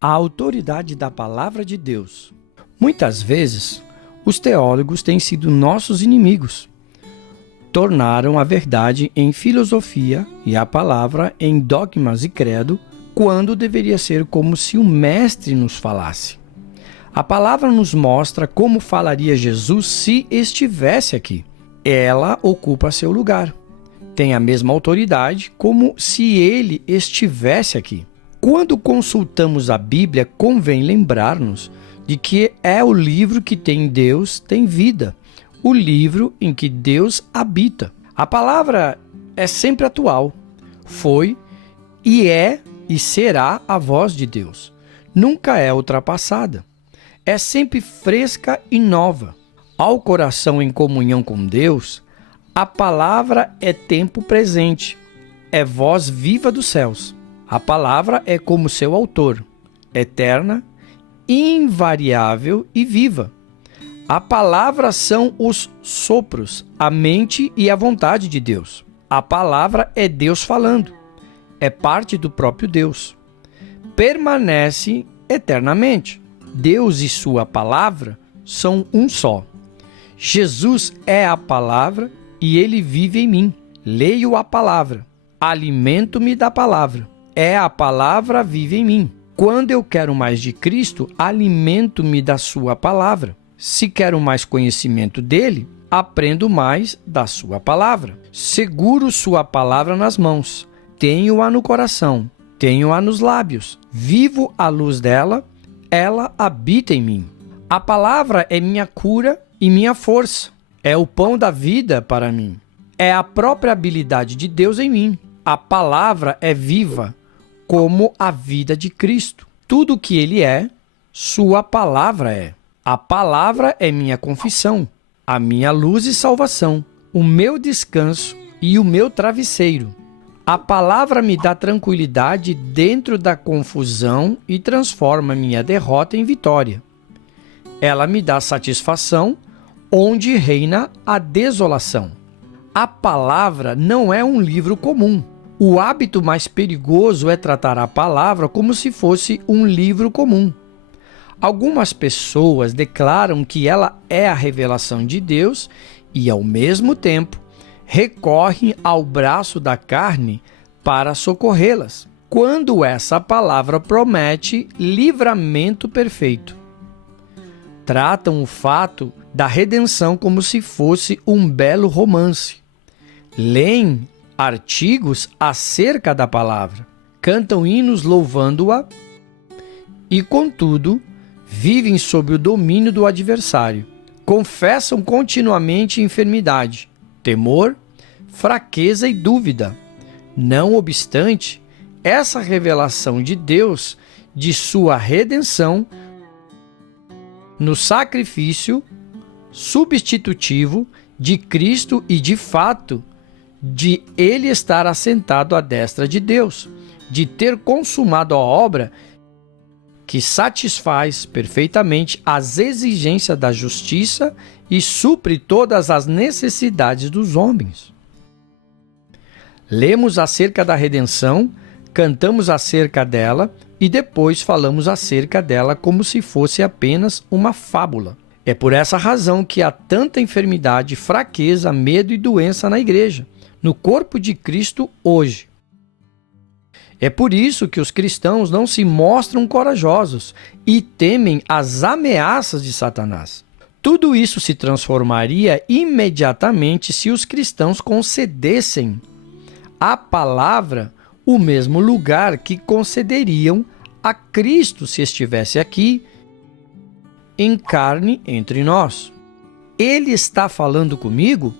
A autoridade da Palavra de Deus. Muitas vezes, os teólogos têm sido nossos inimigos. Tornaram a verdade em filosofia e a palavra em dogmas e credo, quando deveria ser como se o Mestre nos falasse. A palavra nos mostra como falaria Jesus se estivesse aqui. Ela ocupa seu lugar. Tem a mesma autoridade como se ele estivesse aqui. Quando consultamos a Bíblia, convém lembrar-nos de que é o livro que tem Deus, tem vida. O livro em que Deus habita. A palavra é sempre atual. Foi e é e será a voz de Deus. Nunca é ultrapassada. É sempre fresca e nova. Ao coração em comunhão com Deus, a palavra é tempo presente. É voz viva dos céus. A palavra é como seu autor, eterna, invariável e viva. A palavra são os sopros, a mente e a vontade de Deus. A palavra é Deus falando. É parte do próprio Deus. Permanece eternamente. Deus e sua palavra são um só. Jesus é a palavra e ele vive em mim. Leio a palavra. Alimento-me da palavra. É a palavra vive em mim. Quando eu quero mais de Cristo, alimento-me da sua palavra. Se quero mais conhecimento dele, aprendo mais da sua palavra. Seguro sua palavra nas mãos. Tenho-a no coração. Tenho-a nos lábios. Vivo à luz dela. Ela habita em mim. A palavra é minha cura e minha força. É o pão da vida para mim. É a própria habilidade de Deus em mim. A palavra é viva, como a vida de Cristo. Tudo o que ele é, sua palavra é. A palavra é minha confissão, a minha luz e salvação, o meu descanso e o meu travesseiro. A palavra me dá tranquilidade dentro da confusão e transforma minha derrota em vitória. Ela me dá satisfação onde reina a desolação. A palavra não é um livro comum. O hábito mais perigoso é tratar a palavra como se fosse um livro comum. Algumas pessoas declaram que ela é a revelação de Deus e, ao mesmo tempo, recorrem ao braço da carne para socorrê-las, quando essa palavra promete livramento perfeito. Tratam o fato da redenção como se fosse um belo romance. Leem artigos acerca da palavra, cantam hinos louvando-a e, contudo, vivem sob o domínio do adversário. Confessam continuamente enfermidade, temor, fraqueza e dúvida. Não obstante, essa revelação de Deus, de sua redenção, no sacrifício substitutivo de Cristo e, de fato, de ele estar assentado à destra de Deus, de ter consumado a obra que satisfaz perfeitamente as exigências da justiça e supre todas as necessidades dos homens. Lemos acerca da redenção, cantamos acerca dela e depois falamos acerca dela como se fosse apenas uma fábula. É por essa razão que há tanta enfermidade, fraqueza, medo e doença na igreja, no corpo de Cristo hoje. É por isso que os cristãos não se mostram corajosos e temem as ameaças de Satanás. Tudo isso se transformaria imediatamente se os cristãos concedessem à palavra o mesmo lugar que concederiam a Cristo se estivesse aqui em carne entre nós. Ele está falando comigo?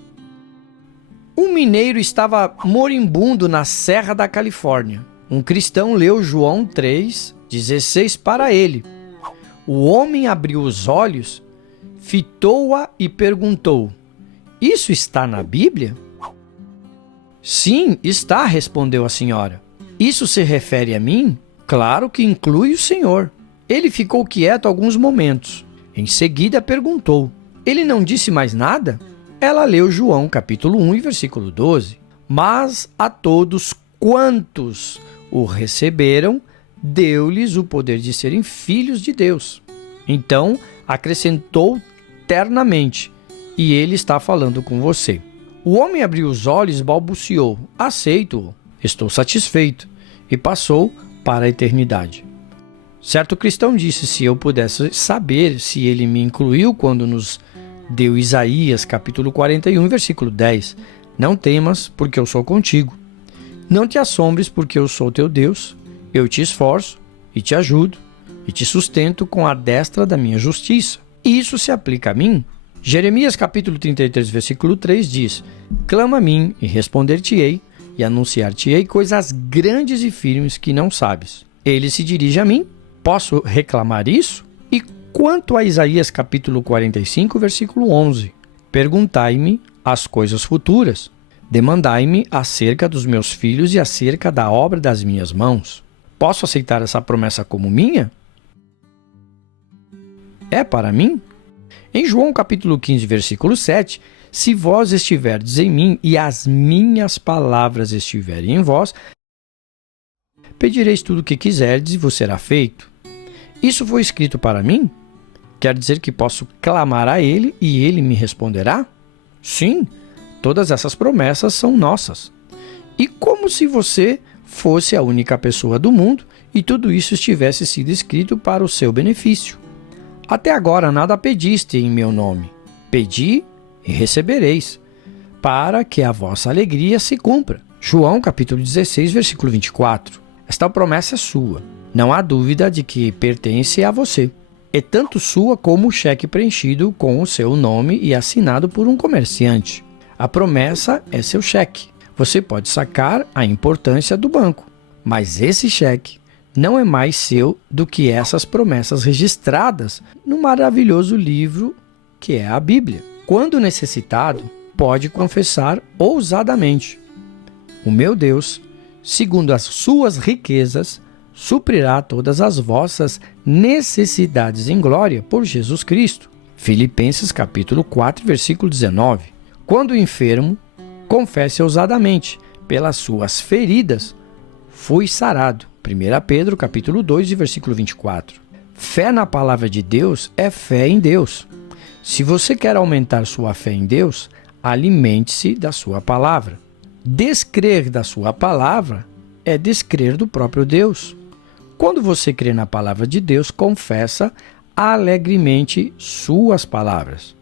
Um mineiro estava moribundo na Serra da Califórnia. Um cristão leu João 3,16 para ele. O homem abriu os olhos, fitou-a e perguntou: "Isso está na Bíblia?" "Sim, está", respondeu a senhora. "Isso se refere a mim?" "Claro que inclui o senhor." Ele ficou quieto alguns momentos. Em seguida perguntou: "Ele não disse mais nada?" Ela leu João capítulo 1 e versículo 12. "Mas a todos quantos o receberam, deu-lhes o poder de serem filhos de Deus. Então, acrescentou ternamente, e ele está falando com você. O homem abriu os olhos e balbuciou: aceito-o, estou satisfeito, e passou para a eternidade. Certo cristão disse: se eu pudesse saber se ele me incluiu quando nos deu Isaías capítulo 41, versículo 10, não temas, porque eu sou contigo. Não te assombres, porque eu sou teu Deus. Eu te esforço e te ajudo e te sustento com a destra da minha justiça. E isso se aplica a mim. Jeremias capítulo 33, versículo 3 diz: clama a mim e responder-te-ei e anunciar-te-ei coisas grandes e firmes que não sabes. Ele se dirige a mim. Posso reclamar isso? E quanto a Isaías capítulo 45, versículo 11? Perguntai-me as coisas futuras. Demandai-me acerca dos meus filhos e acerca da obra das minhas mãos. Posso aceitar essa promessa como minha? É para mim? Em João capítulo 15, versículo 7, se vós estiverdes em mim e as minhas palavras estiverem em vós, pedireis tudo o que quiserdes e vos será feito. Isso foi escrito para mim? Quer dizer que posso clamar a ele e ele me responderá? Sim, todas essas promessas são nossas. E como se você fosse a única pessoa do mundo e tudo isso estivesse sido escrito para o seu benefício. Até agora nada pediste em meu nome. Pedi e recebereis, para que a vossa alegria se cumpra. João capítulo 16, versículo 24. Esta promessa é sua. Não há dúvida de que pertence a você. É tanto sua como o cheque preenchido com o seu nome e assinado por um comerciante. A promessa é seu cheque. Você pode sacar a importância do banco, mas esse cheque não é mais seu do que essas promessas registradas no maravilhoso livro que é a Bíblia. Quando necessitado, pode confessar ousadamente: o meu Deus, segundo as suas riquezas, suprirá todas as vossas necessidades em glória por Jesus Cristo. Filipenses capítulo 4, versículo 19. Quando enfermo, confesse ousadamente: pelas suas feridas fui sarado. 1 Pedro capítulo 2, versículo 24. Fé na palavra de Deus é fé em Deus. Se você quer aumentar sua fé em Deus, alimente-se da sua palavra. Descrer da sua palavra é descrer do próprio Deus. Quando você crê na palavra de Deus, confessa alegremente suas palavras.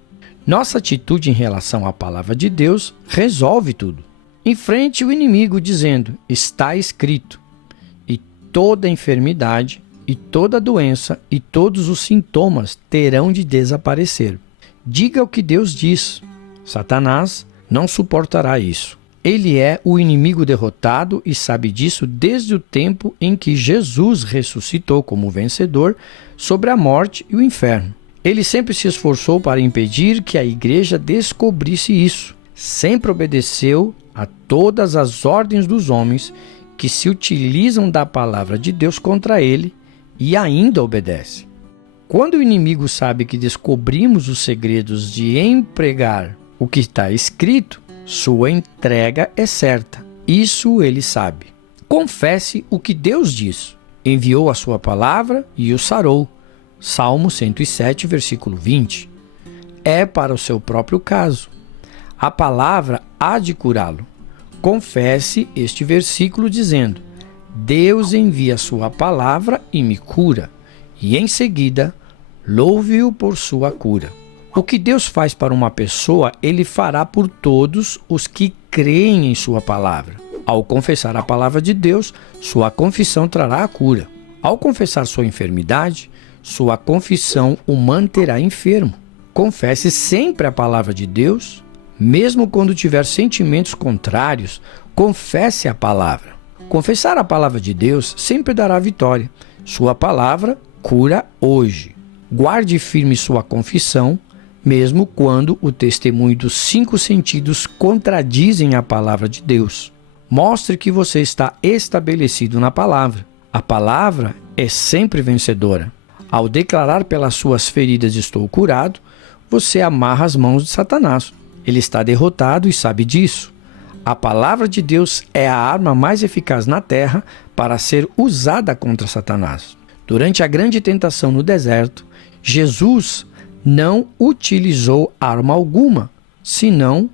Nossa atitude em relação à palavra de Deus resolve tudo. Enfrente o inimigo dizendo: está escrito. E toda enfermidade, e toda doença, e todos os sintomas terão de desaparecer. Diga o que Deus diz. Satanás não suportará isso. Ele é o inimigo derrotado e sabe disso desde o tempo em que Jesus ressuscitou como vencedor sobre a morte e o inferno. Ele sempre se esforçou para impedir que a igreja descobrisse isso. Sempre obedeceu a todas as ordens dos homens que se utilizam da palavra de Deus contra ele e ainda obedece. Quando o inimigo sabe que descobrimos os segredos de empregar o que está escrito, sua entrega é certa. Isso ele sabe. Confesse o que Deus diz. Enviou a sua palavra e o sarou. Salmo 107, versículo 20. É para o seu próprio caso. A palavra há de curá-lo. Confesse este versículo dizendo: Deus envia a sua palavra e me cura. E em seguida, louve-o por sua cura. O que Deus faz para uma pessoa, ele fará por todos os que creem em sua palavra. Ao confessar a palavra de Deus, sua confissão trará a cura. Ao confessar sua enfermidade, sua confissão o manterá enfermo. Confesse sempre a palavra de Deus, mesmo quando tiver sentimentos contrários, confesse a palavra. Confessar a palavra de Deus sempre dará vitória. Sua palavra cura hoje. Guarde firme sua confissão, mesmo quando o testemunho dos 5 sentidos contradizem a palavra de Deus. Mostre que você está estabelecido na palavra. A palavra é sempre vencedora. Ao declarar pelas suas feridas estou curado, você amarra as mãos de Satanás. Ele está derrotado e sabe disso. A palavra de Deus é a arma mais eficaz na terra para ser usada contra Satanás. Durante a grande tentação no deserto, Jesus não utilizou arma alguma, senão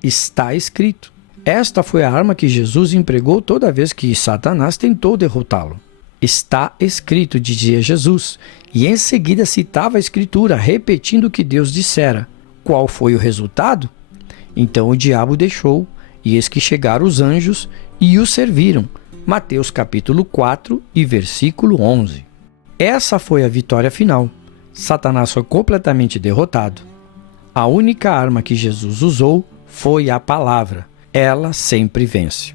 está escrito. Esta foi a arma que Jesus empregou toda vez que Satanás tentou derrotá-lo. Está escrito, dizia Jesus, e em seguida citava a Escritura, repetindo o que Deus dissera. Qual foi o resultado? Então o diabo deixou, e eis que chegaram os anjos e o serviram. Mateus capítulo 4 e versículo 11. Essa foi a vitória final. Satanás foi completamente derrotado. A única arma que Jesus usou foi a palavra. Ela sempre vence.